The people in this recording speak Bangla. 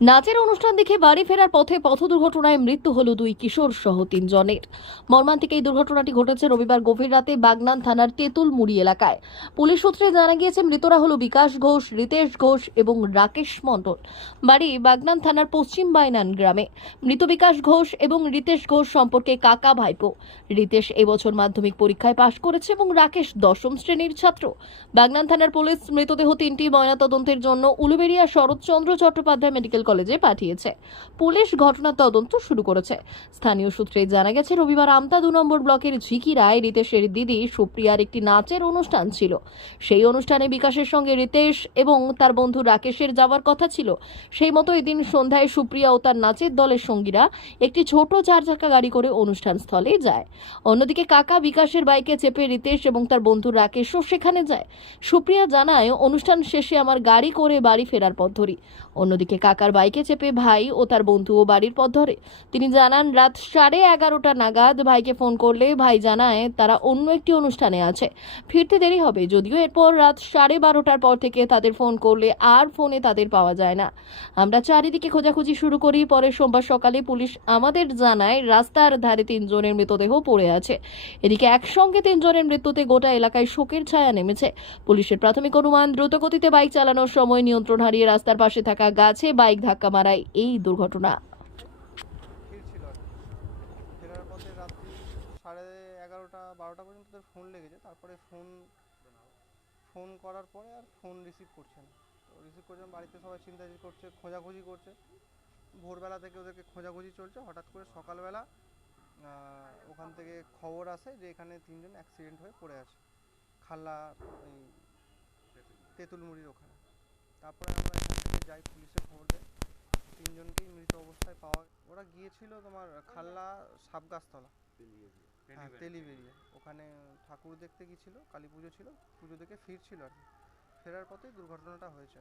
নাচের অনুষ্ঠান দেখে বাড়ি ফেরার পথে পথ দুর্ঘটনায় মৃত্যু হলো দুই কিশোর সহ 3 জনের। মর্মান্তিক এই দুর্ঘটনাটি ঘটেছে রবিবার গভীর রাতে বাগনান থানার তেঁতুলমুড়ি এলাকায়। পুলিশ সূত্রে জানা গিয়েছে মৃতরা হলো বিকাশ ঘোষ, রিতেশ ঘোষ এবং রাকেশ মণ্ডল। বাড়ি বাগনান থানার পশ্চিম বাইনান গ্রামে। মৃত বিকাশ ঘোষ এবং রিতেশ ঘোষ সম্পর্কে কাকা ভাইপো। রিতেশ এবছর মাধ্যমিক পরীক্ষায় পাশ করেছে এবং রাকেশ 10ম শ্রেণীর ছাত্র। বাগনান থানার পুলিশ মৃতদেহ 3টি ময়নাতদন্তের জন্য উলুবেড়িয়া শরৎচন্দ্র চট্টোপাধ্যায় মেডিকেল কলেজে পাঠিয়েছে। পুলিশ ঘটনার তদন্ত শুরু করেছে। স্থানীয় সূত্রে জানা গেছে রবিবার আমতা 2 নম্বর ব্লকের ঝিকিরায় রিতেশের দিদি সুপ্রিয়ার একটি নাচের অনুষ্ঠান ছিল। সেই অনুষ্ঠানে বিকাশের সঙ্গে রিতেশ এবং তার বন্ধু রাকেশের যাওয়ার কথা ছিল। সেই মতো এদিন সন্ধ্যায় সুপ্রিয়া ও তার নাচের দলের সঙ্গীরা একটি ছোট 4 চাকা গাড়ি করে অনুষ্ঠান স্থলে যায়। অন্যদিকে কাকা বিকাশের বাইকে চেপে রিতেশ এবং তার বন্ধু রাকেশও সেখানে যায়। সুপ্রিয়া জানায়, অনুষ্ঠান শেষে আমার গাড়ি করে বাড়ি ফেরার পথ ধরি। অন্যদিকে কাকার বাইকে চেপে ভাই ও তার বন্ধুও বাড়ির পথ ধরে। তিনি জানান, রাত 11:30 নাগাদ ভাইকে ফোন করলে ভাই জানায় তারা অন্য একটি অনুষ্ঠানে আছে, ফিরতে দেরি হবে। যদিও এরপর রাত 12:30টার পর থেকে তাদের ফোন করলে আর ফোনে তাদের পাওয়া যায় না। আমরা চারিদিকে খোঁজাখুঁজি শুরু করি। পরে সোমবার সকালে পুলিশ আমাদের জানায় রাস্তার ধারে 3 জনের মৃতদেহ পড়ে আছে। এদিকে একসঙ্গে 3 জনের মৃত্যুতে গোটা এলাকায় শোকের ছায়া নেমেছে। পুলিশের প্রাথমিক অনুমান, দ্রুতগতিতে বাইক চালানোর সময় নিয়ন্ত্রণ হারিয়ে রাস্তার পাশে থাকা গাছে বাইক ধাক্কা মারায় এই দুর্ঘটনা। ফিরছিল আর কি। ফেরার পথে রাত্রি 11:30-12টা পর্যন্ত তোর ফোন লেগেছে। তারপরে ফোন করার পরে আর ফোন রিসিভ করছে না। তো রিসিভ করছে না, বাড়িতে সবাই চিন্তাচিন্তি করছে, খোঁজাখুঁজি করছে। ভোরবেলা থেকে ওদেরকে খোঁজাখুঁজি চলছে। হঠাৎ করে সকালবেলা ওখান থেকে খবর আসে যে এখানে 3 জন অ্যাক্সিডেন্ট হয়ে পড়ে আছে খাল্লা, এই তেঁতুলমুড়ির ওখানে। তারপরে আমরা এখান থেকে যাই, পুলিশে খবর দেয়। 3 জনকেই মৃত অবস্থায় পাওয়া। ওরা গিয়েছিল তোমার খাল্লা সাবগাছতলা, হ্যাঁ তেলিবেরিয়া। ওখানে ঠাকুর দেখতে গিয়েছিল, কালী পুজো ছিল, পুজো দেখে ফিরছিল আর কি। ফেরার পথে দুর্ঘটনাটা হয়েছে।